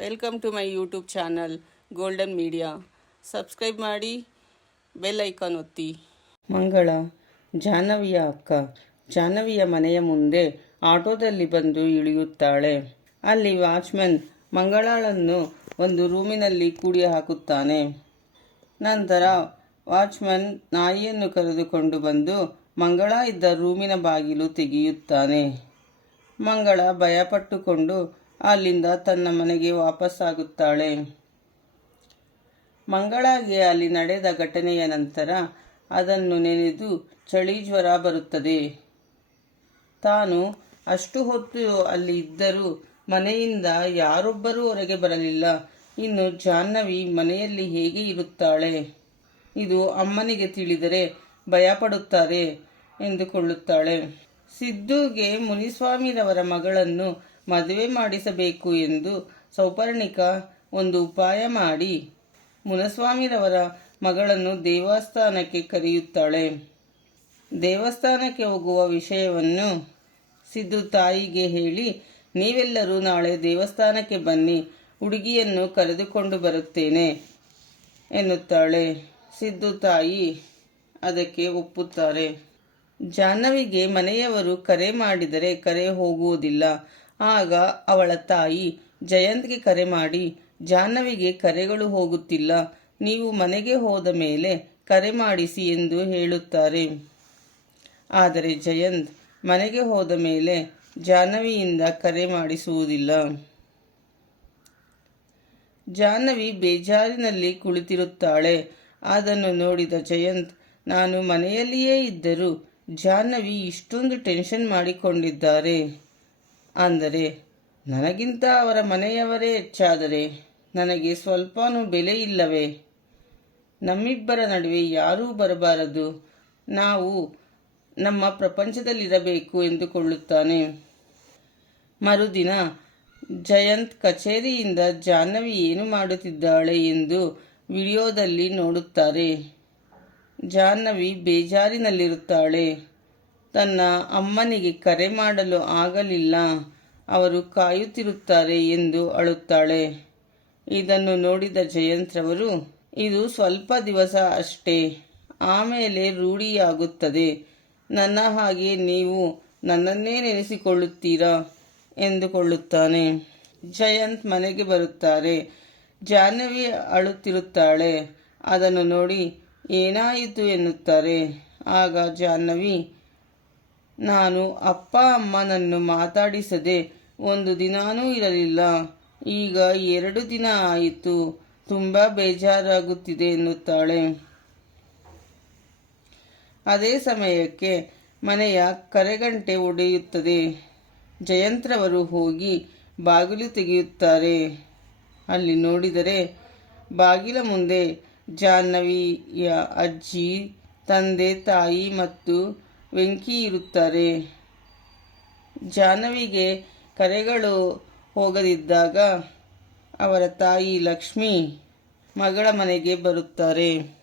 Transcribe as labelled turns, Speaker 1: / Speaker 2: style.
Speaker 1: Welcome to my YouTube channel golden media subscribe ಮಾಡಿ bell icon ಒತ್ತಿ. ಮಂಗಳ, ಜಾಹ್ನವಿಯ ಅಕ್ಕ. ಜಾಹ್ನವಿಯ ಮನೆಯ ಮುಂದೆ ಆಟೋದಲ್ಲಿ ಬಂದು ಇಳಿಯುತ್ತಾಳೆ. ಅಲ್ಲಿ ವಾಚ್ಮನ್ ಮಂಗಳಾಳನ್ನು ಒಂದು ರೂಮಿನಲ್ಲಿ ಕೂಡಿ ಹಾಕುತ್ತಾನೆ. ನಂತರ ವಾಚ್ಮನ್ ನಾಯಿಯನ್ನು ಕರೆದುಕೊಂಡು ಬಂದು ಮಂಗಳ ಇದ್ದ ರೂಮಿನ ಬಾಗಿಲು ತೆಗೆಯುತ್ತಾನೆ. ಮಂಗಳ ಭಯಪಟ್ಟುಕೊಂಡು ಅಲ್ಲಿಂದ ತನ್ನ ಮನೆಗೆ ವಾಪಸ್ಸಾಗುತ್ತಾಳೆ. ಮಂಗಳಾಗೆ ಅಲ್ಲಿ ನಡೆದ ಘಟನೆಯ ನಂತರ ಅದನ್ನು ನೆನೆದು ಚಳಿ ಜ್ವರ ಬರುತ್ತದೆ. ತಾನು ಅಷ್ಟು ಹೊತ್ತು ಅಲ್ಲಿ ಇದ್ದರೂ ಮನೆಯಿಂದ ಯಾರೊಬ್ಬರೂ ಹೊರಗೆ ಬರಲಿಲ್ಲ. ಇನ್ನು ಜಾಹ್ನವಿ ಮನೆಯಲ್ಲಿ ಹೇಗೆ ಇರುತ್ತಾಳೆ? ಇದು ಅಮ್ಮನಿಗೆ ತಿಳಿದರೆ ಭಯಪಡುತ್ತಾರೆ ಎಂದುಕೊಳ್ಳುತ್ತಾಳೆ. ಸಿದ್ದುಗೆ ಮುನಿಸ್ವಾಮಿರವರ ಮಗಳನ್ನು ಮದುವೆ ಮಾಡಿಸಬೇಕು ಎಂದು ಸೌಪರ್ಣಿಕ ಒಂದು ಉಪಾಯ ಮಾಡಿ ಮುನಸ್ವಾಮಿರವರ ಮಗಳನ್ನು ದೇವಸ್ಥಾನಕ್ಕೆ ಕರೆಯುತ್ತಾಳೆ. ದೇವಸ್ಥಾನಕ್ಕೆ ಹೋಗುವ ವಿಷಯವನ್ನು ಸಿದ್ದು ತಾಯಿಗೆ ಹೇಳಿ, ನೀವೆಲ್ಲರೂ ನಾಳೆ ದೇವಸ್ಥಾನಕ್ಕೆ ಬನ್ನಿ, ಹುಡುಗಿಯನ್ನು ಕರೆದುಕೊಂಡು ಬರುತ್ತೇನೆ ಎನ್ನುತ್ತಾಳೆ. ಸಿದ್ದು ತಾಯಿ ಅದಕ್ಕೆ ಒಪ್ಪುತ್ತಾರೆ. ಜಾಹ್ನವಿಗೆ ಮನೆಯವರು ಕರೆ ಮಾಡಿದರೆ ಕರೆ ಹೋಗುವುದಿಲ್ಲ. ಆಗ ಅವಳ ತಾಯಿ, ಜಯಂತ್ಗೆ ಕರೆ ಮಾಡಿ, ಜಾಹ್ನವಿಗೆ ಕರೆಗಳು ಹೋಗುತ್ತಿಲ್ಲ. ನೀವು ಮನೆಗೆ ಹೋದ ಮೇಲೆ ಕರೆ ಮಾಡಿಸಿ ಎಂದು ಹೇಳುತ್ತಾರೆ. ಆದರೆ ಜಯಂತ್ ಮನೆಗೆ ಹೋದ ಮೇಲೆ ಜಾಹ್ನವಿಯಿಂದ ಕರೆ ಮಾಡಿಸುವುದಿಲ್ಲ. ಜಾಹ್ನವಿ ಬೇಜಾರಿನಲ್ಲಿ ಕುಳಿತಿರುತ್ತಾಳೆ. ಅದನ್ನು ನೋಡಿದ ಜಯಂತ್, ನಾನು ಮನೆಯಲ್ಲಿಯೇ ಇದ್ದರೂ ಜಾಹ್ನವಿ ಇಷ್ಟೊಂದು ಟೆನ್ಷನ್ ಮಾಡಿಕೊಂಡಿದ್ದಾರೆ. ಅಂದರೆ, ನನಗಿಂತ ಅವರ ಮನೆಯವರೇ ಹೆಚ್ಚಾದರೆ ನನಗೆ ಸ್ವಲ್ಪನೂ ಬೆಲೆ ಇಲ್ಲವೇ? ನಮ್ಮಿಬ್ಬರ ನಡುವೆ ಯಾರೂ ಬರಬಾರದು. ನಾವು ನಮ್ಮ ಪ್ರಪಂಚದಲ್ಲಿರಬೇಕು ಎಂದುಕೊಳ್ಳುತ್ತಾನೆ. ಮರುದಿನ ಜಯಂತ್ ಕಚೇರಿಯಿಂದ ಜಾಹ್ನವಿ ಏನು ಮಾಡುತ್ತಿದ್ದಾಳೆ ಎಂದು ವಿಡಿಯೋದಲ್ಲಿ ನೋಡುತ್ತಾರೆ. ಜಾಹ್ನವಿ ಬೇಜಾರಿನಲ್ಲಿರುತ್ತಾಳೆ. ತನ್ನ ಅಮ್ಮನಿಗೆ ಕರೆ ಮಾಡಲು ಆಗಲಿಲ್ಲ. ಅವರು ಕಾಯುತ್ತಿರುತ್ತಾರೆ ಎಂದು ಅಳುತ್ತಾಳೆ. ಇದನ್ನು ನೋಡಿದ ಜಯಂತ್ರವರು, ಇದು ಸ್ವಲ್ಪ ದಿವಸ ಅಷ್ಟೇ. ಆಮೇಲೆ ರೂಢಿಯಾಗುತ್ತದೆ. ನನ್ನ ಹಾಗೆ ನೀವು ನನ್ನನ್ನೇ ನೆನೆಸಿಕೊಳ್ಳುತ್ತೀರಾ? ಎಂದುಕೊಳ್ಳುತ್ತಾನೆ. ಜಯಂತ್ ಮನೆಗೆ ಬರುತ್ತಾರೆ. ಜಾಹ್ನವಿ ಅಳುತ್ತಿರುತ್ತಾಳೆ. ಅದನ್ನು ನೋಡಿ ಏನಾಯಿತು ಎನ್ನುತ್ತಾರೆ. ಆಗ ಜಾಹ್ನವಿ, ನಾನು ಅಪ್ಪ ಅಮ್ಮನನ್ನು ಮಾತಾಡಿಸದೆ ಒಂದು ದಿನಾನೂ ಇರಲಿಲ್ಲ. ಈಗ ಎರಡು ದಿನ ಆಯಿತು, ತುಂಬ ಬೇಜಾರಾಗುತ್ತಿದೆ ಎನ್ನುತ್ತಾಳೆ. ಅದೇ ಸಮಯಕ್ಕೆ ಮನೆಯ ಕರೆಗಂಟೆ ಒಡೆಯುತ್ತದೆ. ಜಯಂತ್ರವರು ಹೋಗಿ ಬಾಗಿಲು ತೆಗೆಯುತ್ತಾರೆ. ಅಲ್ಲಿ ನೋಡಿದರೆ, ಬಾಗಿಲ ಮುಂದೆ ಜಾಹ್ನವಿಯ ಅಜ್ಜಿ, ತಂದೆ, ತಾಯಿ ಮತ್ತು ವೆಂಕಿ ಇರುತ್ತಾರೆ. ಜಾಹ್ನವಿಗೆ ಕರೆಗಳು ಹೋಗದಿದ್ದಾಗ ಅವರ ತಾಯಿ ಲಕ್ಷ್ಮಿ ಮಗಳ ಮನೆಗೆ ಬರುತ್ತಾರೆ.